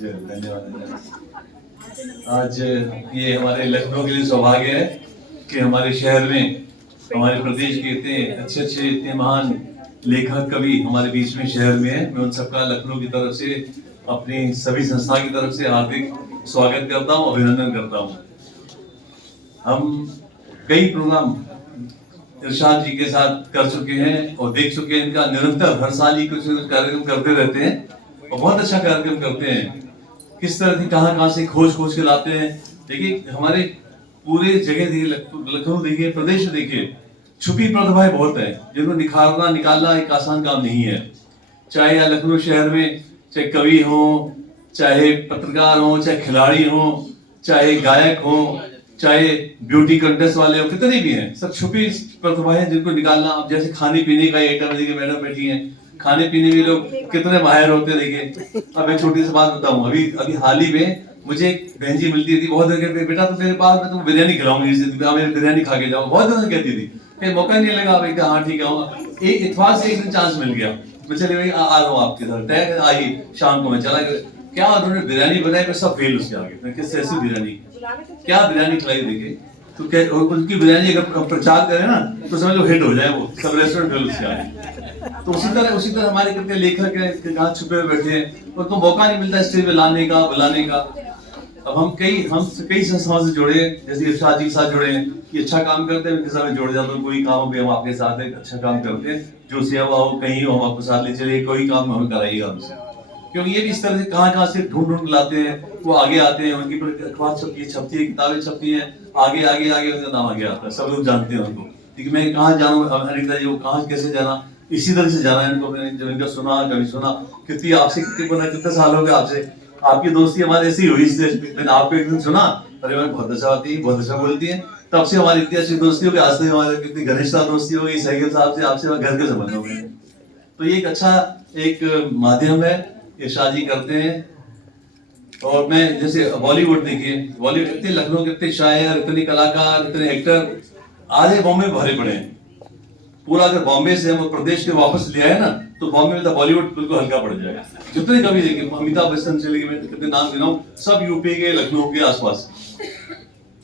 धन्यवाद। आज ये हमारे लखनऊ के लिए सौभाग्य है कि हमारे शहर में, हमारे प्रदेश के इतने अच्छे अच्छे, इतने महान लेखक कवि हमारे बीच में शहर में है। मैं उन सबका लखनऊ की तरफ से, अपनी सभी संस्था की तरफ से हार्दिक स्वागत करता हूँ, अभिनंदन करता हूँ। हम कई प्रोग्राम इरशाद जी के साथ कर चुके हैं और देख चुके हैं इनका निरंतर हर साल ही कुछ कार्यक्रम करते रहते हैं और बहुत अच्छा कार्यक्रम करते हैं। किस तरह की कहाँ से खोज के लाते हैं। देखिए हमारे पूरे जगह देखिए, लखनऊ देखिए, प्रदेश देखिए, छुपी प्रतिभाएं बहुत है जिनको निखारना निकालना एक आसान काम नहीं है। चाहे यहाँ लखनऊ शहर में चाहे कवि हो, चाहे पत्रकार हो, चाहे खिलाड़ी हो, चाहे गायक हो, चाहे ब्यूटी कंटेस्ट वाले हो, कितने भी हैं, सब छुपी प्रतिभाएं जिनको निकालना। अब जैसे खाने पीने का आइटम, देखिए मैडम बैठी हैं, खाने पीने भी लोग कितने माहिर होते हैं। देखिए अब एक छोटी सी बात बताऊं, अभी हाल ही में मुझे एक बहन जी मिलती थी, बहुत देर बेटा तो मेरे पास, मैं तुम बिरयानी खिलाऊंगी, बिरयानी खा के जाओ, बहुत दिन कहती थी, कहीं मौका नहीं लगा। हाँ ठीक है, एक इतवार से एक दिन चांस मिल गया, मैं चले भाई आ रहा हूँ आपके साथ, तय आई शाम को मैं चला गया। क्या उन्होंने बिरयानी बनाई, मैं सब फेल उसके आगे। मैं किस ऐसी बिरयानी, क्या बिरयानी खिलाई देखिए, तो क्या उनकी बिरयानी अगर प्रचार करें ना तो समझ लो हिट हो जाए, वो सब रेस्टोरेंट फेल उसके आगे। तो उसी तरह हमारे कितने लेखक हैं कहाँ छुपे हुए बैठे हैं, उनको मौका नहीं मिलता स्टेज पे लाने का, बुलाने का। अब हम कई संस्थाओं से जुड़े, जैसे इरशाद जी के साथ जुड़े हैं, ये अच्छा काम करते हैं, उनके साथ जुड़ जाते हैं। कोई काम भी हम आपके साथ एक अच्छा काम करते हैं, जो सेवा हो कहीं हो, हम आपके साथ ले चलिए, कोई काम हमें कराइएगा हमसे, क्योंकि ये भी इस तरह से कहाँ से ढूंढ लाते हैं, वो आगे आते हैं, उनकी अखबार छपती है, किताबें छपती हैं, आगे उनका नाम आगे आता है, सब लोग जानते हैं उनको। ठीक, मैं कहाँ जानूँ अनिता जी, वो कहाँ कैसे जाना, इसी तरह से जाना है इनको। मैंने जब इनका सुना, कभी सुना, कितनी आपसे कितने साल हो गए आपसे, आपकी दोस्ती हमारे ऐसी हुई। मैंने आपको एक दिन सुना, अरे मैं बहुत अच्छा आती है, बहुत अच्छा बोलती है, तब से हमारी इतनी अच्छी दोस्ती हो गई, आज से हमारे कितनी घनिष्ठता दोस्ती हो गई, साइकिल साहब से आपसे घर के संबंध हो गए। तो ये एक अच्छा एक माध्यम है, इरशाद जी करते हैं। और मैं जैसे बॉलीवुड देखिए, बॉलीवुड इतने लखनऊ के इतने शायर, इतने कलाकार, इतने एक्टर आधे बॉम्बे भरे पड़े हैं। पूरा अगर बॉम्बे से हम प्रदेश के वापस ले आए ना, तो बॉम्बे में तो बॉलीवुड बिल्कुल हल्का पड़ जाएगा। जितने कभी देखिए, अमिताभ बच्चन चले गए, मैं कितने नाम गिनाऊं, सब यूपी के, लखनऊ के आसपास।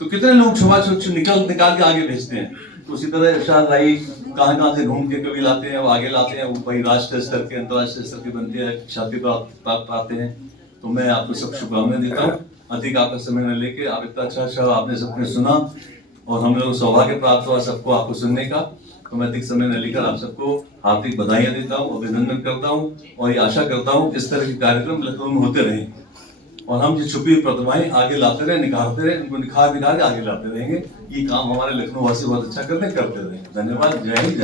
तो कितने लोग छुपा निकाल के आगे भेजते हैं। तो उसी तरह इरशाद भाई कहाँ से घूम के कभी लाते हैं, वो आगे लाते हैं, वो भाई राष्ट्रीय स्तर के, अंतर्राष्ट्रीय स्तर के बनते हैं, ख्याति प्राप्त पाते हैं। तो मैं आपको सब शुभकामनाएं देता हूँ। अधिक आपका समय न लेके, आप इतना अच्छा आपने सबने सुना और हम लोग सौभाग्य प्राप्त हुआ सबको आपको सुनने का। तो मैं अधिक समय न लेकर आप सबको हार्दिक बधाइयां देता हूँ, अभिनंदन करता हूँ और ये आशा करता हूँ इस तरह के कार्यक्रम लखनऊ में होते रहें और हम जो छुपी प्रतिभाएं आगे लाते रहे, निखारते रहे, उनको निखार के आगे लाते रहेंगे। ये काम हमारे लखनऊ वासी बहुत अच्छा करते रहे। धन्यवाद। जय हिंद।